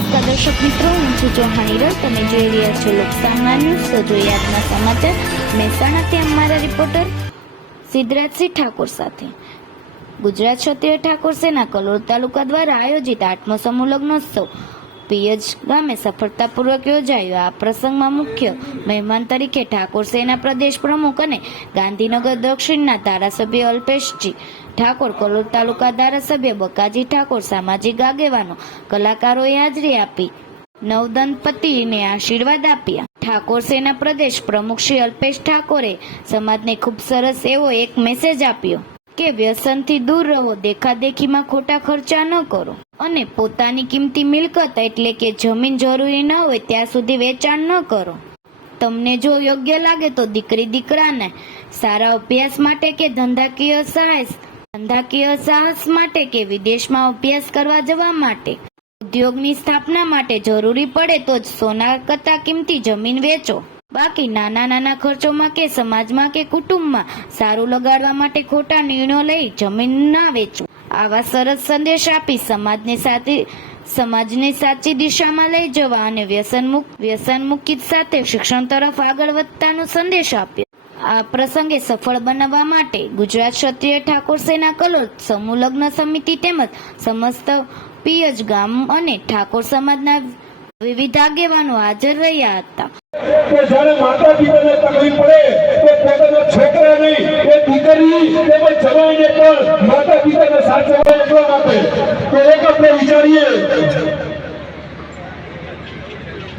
નમસ્કાર દર્શક મિત્રો, હું છું ચૌહાણી રથ તમે જોઈ રહ્યા છો લોકસાંગના ન્યૂઝ. તો જોઈએ સમાચાર. મહેસાણાથી અમારા રિપોર્ટર સિદ્ધરાજસિંહ ઠાકોર સાથે. ગુજરાત ક્ષત્રિય ઠાકોર સેના કલોલ તાલુકા દ્વારા આયોજિત આઠમો સમૂહ લગ્નોત્સવ. પિયજ ગામે સફળતાપૂર્વક યોજાયો. આ પ્રસંગમાં મુખ્ય મહેમાન તરીકે ઠાકોર સેના પ્રદેશ પ્રમુખ અને ગાંધીનગર દક્ષિણના ધારાસભ્ય અલ્પેશજી ઠાકોર, કલોલ તાલુકા ધારાસભ્ય બકાજી ઠાકોર, સામાજિક આગેવાનો, કલાકારોએ હાજરી આપી. નવદંપતિને આશીર્વાદ આપ્યા. ઠાકોર સેના પ્રદેશ પ્રમુખ શ્રી અલ્પેશ ઠાકોરે સમાજને ખૂબ સરસ એવો એક મેસેજ આપ્યો કે વ્યસનથી દૂર રહો, દેખાદેખીમાં ખોટા ખર્ચા ન કરો. અને પોતાની કિંમતી મિલકત એટલે કે જમીન જરૂરી ન હોય ત્યાં સુધી વેચાણ ન કરો. તમને જો યોગ્ય લાગે તો દીકરી દીકરાને સારા અભ્યાસ માટે કે ધંધાકીય સાહસ ધંધાકીય સાહસ માટે કે વિદેશમાં અભ્યાસ કરવા જવા માટે. ઉદ્યોગની સ્થાપના માટે જરૂરી પડે તો જ સોના કરતાં કિંમતી જમીન વેચો. બાકી નાના નાના ખર્ચોમાં કે સમાજમાં કે કુટુંબમાં સારું લગાડવા માટે ખોટા નિર્ણયો લઈ જમીન ના વેચો. આવા સરસ સંદેશ આપી સમાજને સાચી સમાજને સાચી દિશામાં લઈ જવા અને વ્યસન વ્યસન મુક્તિ સાથે શિક્ષણ તરફ આગળ વધતાનો સંદેશ આપ્યો. આ પ્રસંગે સફળ બનાવવા માટે ગુજરાત ક્ષત્રિય ઠાકોર સેના કલોલ સમૂહ લગ્ન સમિતિ તેમજ સમસ્ત પિયજ ગામ અને ઠાકોર સમાજના વિવિધ આગેવાનો હાજર રહ્યા હતા કે જ્યારે માતા પિતાને તકલીફ પડે તો પોતાના છોકરાને એ દીકરી તેમજ જવાઈને પણ માતા પિતાને સાચવવા એટલા માટે તો એક આપણે વિચારીએ